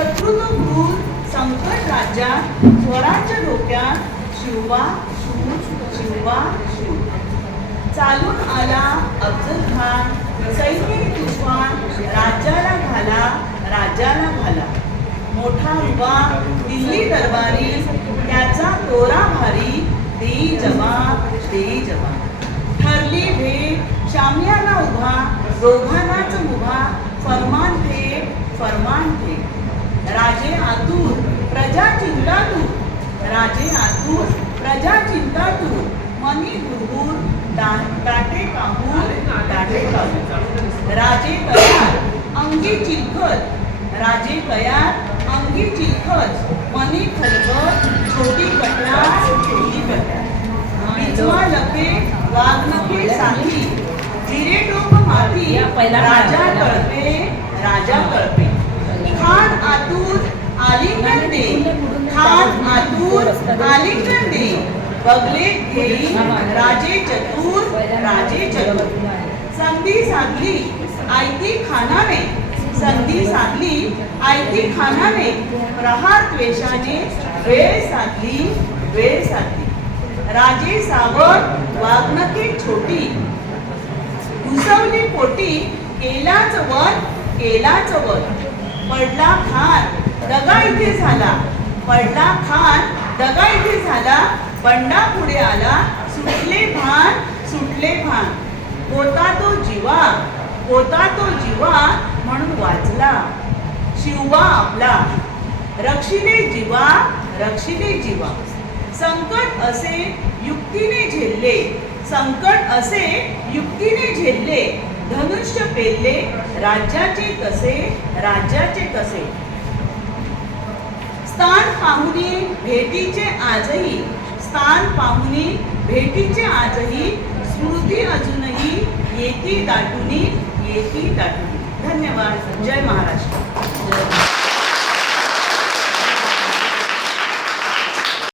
अकृतभूत संकट राज्यात स्वराज्य डोक्यात शिवबा शिव शिवबा शिव चालून आला अफजल खान सैनिक तुफान राज्याला घाला राज्याला घाला. मोठा उभा दिल्ली दरबारी त्याचा तोरा भारी देई जवाब देई जवाब ठरली भेट शामियाला उभा दोघांनाच उभा फरमान थे फरमान थे प्रजा चिंता तू राजे आतूर प्रजा चिंता तू मनी गुरगुर दाटे काहूर दाटे काहूर राजे तयार अंगी चिलखत राजे तयार अंगी चिलखत मनी खलबत छोटी कटरा छोटी कटरा बिचवा लपे वाघनखे साखी जिरे टोप माती राजा. कळपे राजा कळपे खान आतूर आलिंगन दे खात आतूर आलिंगन दे बगले घेई राजे चतुर राजे चतुर. संधी साधली आयती खानाने संधी साधली आयती खानाने प्रहार द्वेषाने वेळ साधली वेळ साधली. राजे सावर वाघनखे छोटी. घुसवली पोटी केलाच वर केलाच वर. पडला खार. इथे झाला. पडला खान दगा इथे झाला. बंडा पुढे आला. सुटले भान सुटले भान. होता तो जीवा होता तो जीवा म्हणून वाचला. शिवबा आपला. रक्षिले जीवा रक्षिले जीवा. संकट असे युक्तीने झेलले. संकट असे युक्तीने झेलले. धनुष्य पेलले. राज्याचे कसे राज्याचे कसे? पाहुणे भेटीचे आजही स्थान पाहुणे भेटीचे आजही स्मृती अजूनही येती दाटुनी येती दाटुनी. धन्यवाद. जय महाराष्ट्र.